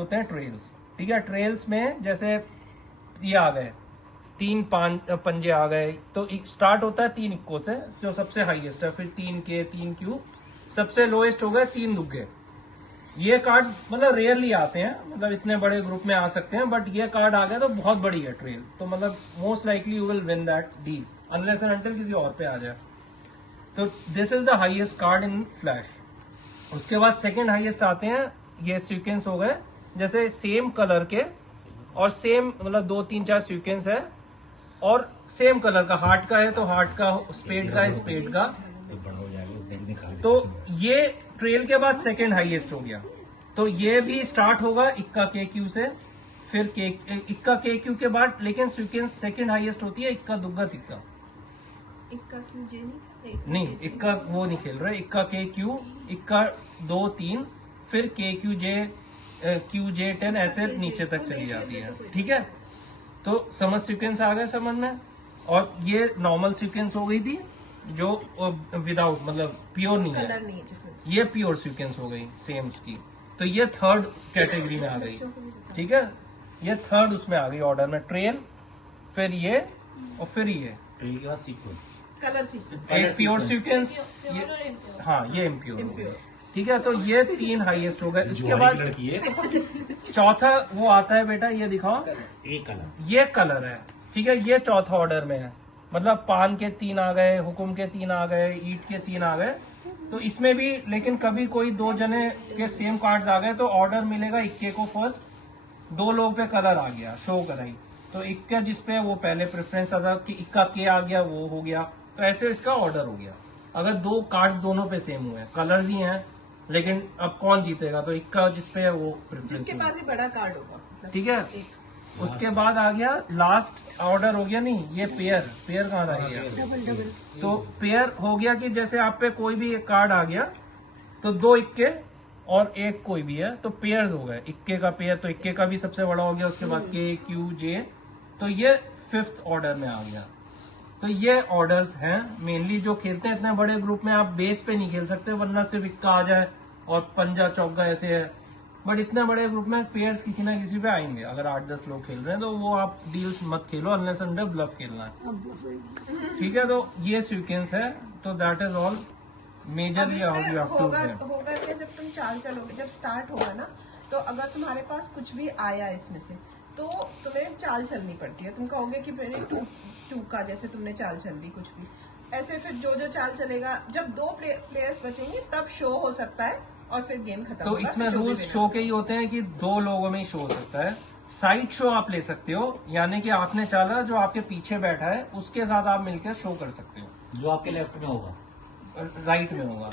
होते हैं ट्रेल्स। ठीक है, ट्रेल्स में जैसे ये आ गए 3 पंजे आ गए, तो स्टार्ट होता है 3 इक्को से जो सबसे हाईएस्ट है, फिर 3 के 3 क्यू, सबसे लोएस्ट हो गए 3 दुग्गे। ये कार्ड मतलब रेयरली आते हैं, मतलब इतने बड़े ग्रुप में आ सकते हैं, बट ये कार्ड आ गया तो बहुत बड़ी है ट्रेल, तो मतलब most likely you will win that deal unless and until किसी और पे आ जाए। तो this is the highest card in flash. उसके बाद सेकंड हाईएस्ट आते हैं ये सीक्वेंस हो गए, जैसे सेम कलर के और सेम मतलब 2 3 4 सीक्वेंस है और सेम कलर का, हार्ट का है तो हार्ट का, स्पेड का है स्पेड का। तो ये ट्रेल के बाद सेकंड हाईएस्ट हो गया। तो ये भी स्टार्ट होगा इक्का के क्यू से, फिर इक्का के क्यू के बाद, लेकिन सीक्वेंस सेकंड हाईएस्ट होती है इक्का दुग्गा तिक्का। इक्का क्यू जे नहीं, इक्का वो नहीं खेल रहे, इक्का के क्यू, इक्का 2 3, फिर के क्यू जे 10 ऐसे नीचे तक चली जाती है। ठीक है, तो समझ सीक्वेंस आ गए समझ में। और ये नॉर्मल सीक्वेंस हो गई थी जो विदाउट मतलब प्योर नहीं है, कलर नहीं है जिसमें। ये प्योर सीक्वेंस हो गई सेम उसकी। तो ये थर्ड कैटेगरी में आ गई। ठीक है, ये थर्ड उसमें आ गई ऑर्डर में, ट्रेल, फिर ये और फिर ये ट्रेल के बाद सीक्वेंस, कलर सीक्वेंस, एक प्योर सीक्वेंस, हाँ ये इम्प्योर। ठीक है, तो ये 3 हाईएस्ट हो गए। इसके बाद लड़की है चौथा वो आता है बेटा, ये दिखाओ, एक कलर, ये कलर है। ठीक है, ये चौथा ऑर्डर में है, मतलब पान के 3 आ गए, हुकुम के 3 आ गए, ईट के 3 आ गए। तो इसमें भी लेकिन कभी कोई 2 जने के सेम कार्ड्स आ गए तो ऑर्डर मिलेगा इक्के को फर्स्ट, 2 लोगों पे कलर आ गया, शो कराई, तो इक्का जिसपे वो पहले प्रेफरेंस आता कि इक्का के आ गया वो हो गया, तो ऐसे इसका ऑर्डर हो गया। अगर 2 कार्ड्स दोनों पे सेम हुए, कलर्स ही हैं, लेकिन अब कौन जीतेगा, तो इक्का जिसपे है वो प्रेफरेंस। जिसके पास ही बड़ा कार्ड होगा मतलब ठीक है, एक। उसके बाद आ गया लास्ट ऑर्डर हो गया, नहीं ये पेयर कहाँ रह गया, डबल तो पेयर हो गया कि जैसे आप पे कोई भी एक कार्ड आ गया तो 2 इक्के और एक कोई भी है, तो पेयर्स हो गए, इक्के का पेयर, तो इक्के का भी सबसे बड़ा हो गया, उसके बाद के क्यू जे, तो ये 5th ऑर्डर में आ गया। तो ये ऑर्डर्स हैं मेनली जो खेलते हैं इतने बड़े ग्रुप में। आप बेस पे नहीं खेल सकते, वरना सिर्फ इक्का आ जाए और पंजा चौका ऐसे है, बट इतने बड़े ग्रुप में पेयर्स किसी ना किसी पे आएंगे। अगर 8-10 लोग खेल रहे हैं तो वो आप डील्स मत खेलो अनलेस अंडर ब्लफ खेलना है। ठीक है, तो ये सीक्वेंस है, तो that is all majorly how you have to होगा कि जब तुम चाल चलोगे, जब स्टार्ट होगा ना, तो अगर तुम्हारे पास कुछ भी आया इसमें से तो तुम्हें चाल चलनी पड़ती है। तुम कहोगे कि मेरे टू का जैसे तुमने चाल चल दी कुछ भी ऐसे, फिर जो चाल चलेगा, जब 2 प्लेयर्स बचेंगे तब शो हो सकता है और फिर गेम खत्म तो होगा। इसमें रूल्स शो के ही होते हैं कि 2 लोगों में ही शो हो सकता है। साइड शो आप ले सकते हो, यानी कि आपने चाला जो आपके पीछे बैठा है उसके साथ आप मिलकर शो कर सकते हो, जो आपके लेफ्ट में होगा, राइट में होगा।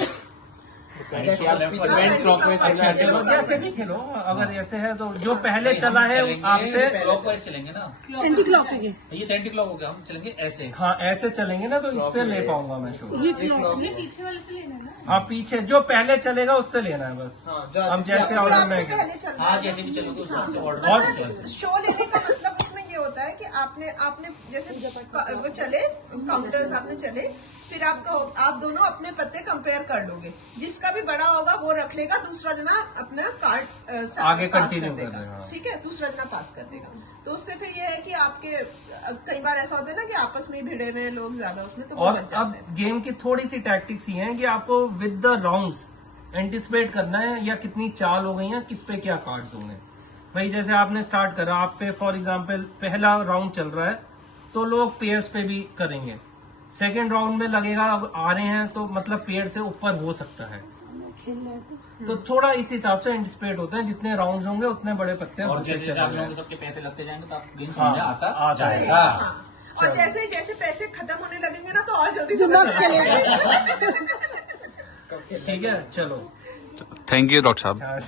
क्लॉकवाइज। अच्छा चलो जैसे भी खेलो, अगर ऐसे है तो जो पहले चला है आपसे, क्लॉकवाइज चलेंगे ना, एंटी क्लॉक है ये 30 क्लॉक हो गया, हम चलेंगे ऐसे। हाँ ऐसे चलेंगे ना तो इससे ले पाऊंगा मैं शो। ये पीछे वाले से लेना है ना। हाँ पीछे जो पहले चलेगा उससे लेना है बस। हम जैसे ऑर्डर में गए, पहले चलना हाँ है। जैसे भी चलोगे उस हिसाब से और ऑर्डर। शो लेने का मतलब उसमें ये होता है कि आपने जैसे वो चले काउंटर्स आपने चले, फिर आप दोनों अपने पत्ते कंपेयर कर लोगे, जिसका भी बड़ा होगा वो रख लेगा, दूसरा जना अपना कार्ड आगे पास कंटिन्यू कर कर देगा। देगा। ठीक है, दूसरा जना पास कर देगा। तो उससे फिर ये है कि आपके कई बार ऐसा होता है ना कि आपस में ही भिड़े हुए लोग ज्यादा उसमें, तो वो और बच अब जाते हैं। गेम की थोड़ी सी टैक्टिक्स ये हैं कि आपको विद द राउंड्स एंटिसिपेट करना है, या कितनी चाल हो गई है, किस पे क्या कार्ड्स होंगे। भाई जैसे आपने स्टार्ट करा, आप पे फॉर एग्जांपल पहला राउंड चल रहा है तो लोग पेयर्स पे भी करेंगे, सेकेंड राउंड में लगेगा अब आ रहे हैं तो मतलब पेयर से ऊपर हो सकता है, तो थोड़ा इस हिसाब से एंटिसिपेट होता है, जितने राउंड्स होंगे उतने बड़े पत्ते और होते जैसे चले आप लोगों जाएंगे। के सबके पैसे लगते जाएंगे तो आप गेम हाँ, समझा आ आता जाएगा। हाँ। और जैसे जैसे पैसे खत्म होने लगेंगे ना तो और जल्दी से चलेगा। ठीक है चलो, थैंक यू डॉक्टर साहब। हाँ।